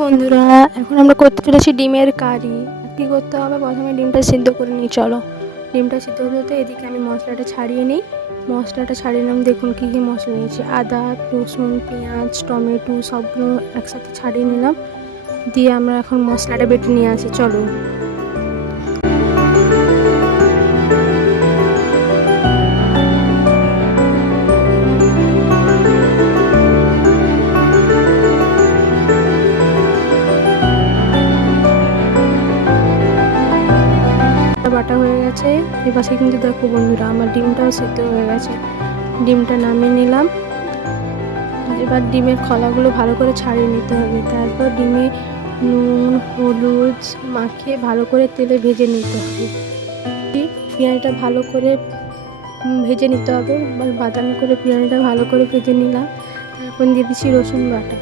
বন্ধুরা, এখন আমরা করতে চলেছি ডিমের কারি। কী করতে হবে, প্রথমে ডিমটা সিদ্ধ করে নিই। চলো, ডিমটা সিদ্ধ হতে হতে এদিকে আমি মশলাটা ছাড়িয়ে নিই। মশলাটা ছাড়িয়ে নিলাম। দেখুন কী কী মশলা নিয়েছি: আদা, রসুন, পেঁয়াজ, টমেটো সবগুলো একসাথে ছাড়িয়ে নিলাম। দিয়ে আমরা এখন মশলাটা বেটে নিয়ে আসি। চলো, বাটা হয়ে গেছে। এপাশে কিন্তু দেখো বন্ধুরা, আমার ডিমটাও সিদ্ধ হয়ে গেছে। ডিমটা নামিয়ে নিলাম। এবার ডিমের খোলাগুলো ভালো করে ছাড়িয়ে নিতে হবে। তারপর ডিমে নুন হলুদ মাখিয়ে ভালো করে তেলে ভেজে নিতে হবে। পেঁয়াজটা ভালো করে ভেজে নিতে হবে, বাদামি করে পেঁয়াজটা ভালো করে ভেজে নিলাম। তারপর দিয়ে দিচ্ছি রসুন বাটা,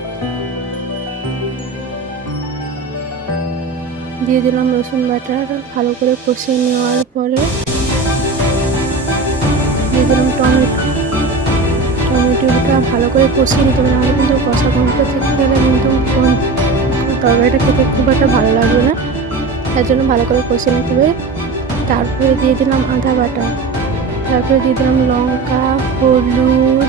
দিয়ে দিলাম রসুন বাটাটা ভালো করে কষিয়ে নেওয়ার পরে দিয়ে দিলাম টমেটোটা ভালো করে কষিয়ে নিতে হবে। নাহলে কিন্তু কষা গন্ধটা থেকে গেলে কিন্তু তরকারিটা খেতে খুব একটা ভালো লাগবে না। তার জন্য ভালো করে কষিয়ে নিতে হবে। তারপরে দিয়ে দিলাম আদা বাটা, তারপরে দিয়ে দিলাম লঙ্কা হলুদ।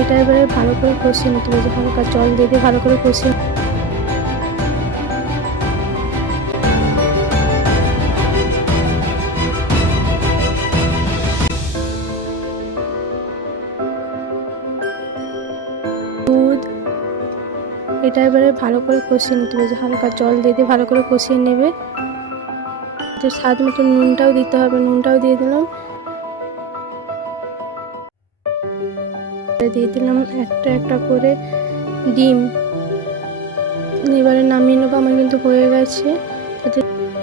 এটা এবারে ভালো করে কষিয়ে নিতে হবে। হালকা জল দিয়ে ভালো করে কষিয়ে এটা এবারে ভালো করে কষিয়ে নিতে হবে। হালকা জল দিয়ে ভালো করে কষিয়ে নেবে। স্বাদ মতো নুনটাও দিতে হবে, নুনটাও দিয়ে দিলাম। দিয়ে দিলাম একটা একটা করে ডিম। এবারে নামিয়ে নেবো। আমার কিন্তু হয়ে গেছে।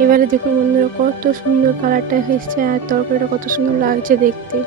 এবারে দেখুন বন্ধুরা, কত সুন্দর কালারটা এসেছে আর তরকারিটা কত সুন্দর লাগছে দেখতে।